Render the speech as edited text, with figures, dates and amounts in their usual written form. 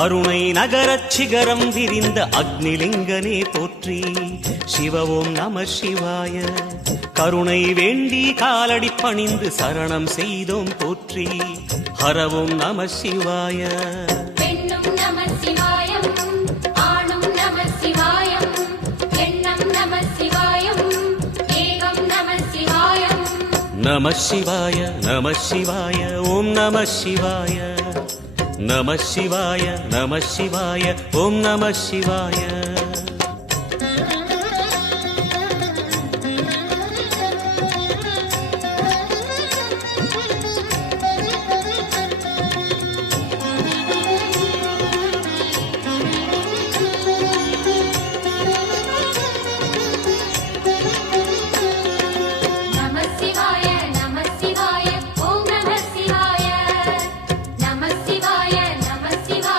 அருணை நகரச் சிகரம் விரிந்த அக்னிலிங்கனே போற்றி. சிவ ஓம் நம சிவாய. கருணை வேண்டி காலடி பணிந்து சரணம் செய்தோம் போற்றி. ஹர ஓம் நம சிவாய. பெண்ணும் நம சிவாயம், ஆணும் நம சிவாயம், எண்ணம் நம சிவாயம், ஏகம் நம சிவாயம். நம சிவாய நம சிவாய ஓம் நம சிவாய. நம சிவாய நம சிவாய ஓம் நம சிவாய.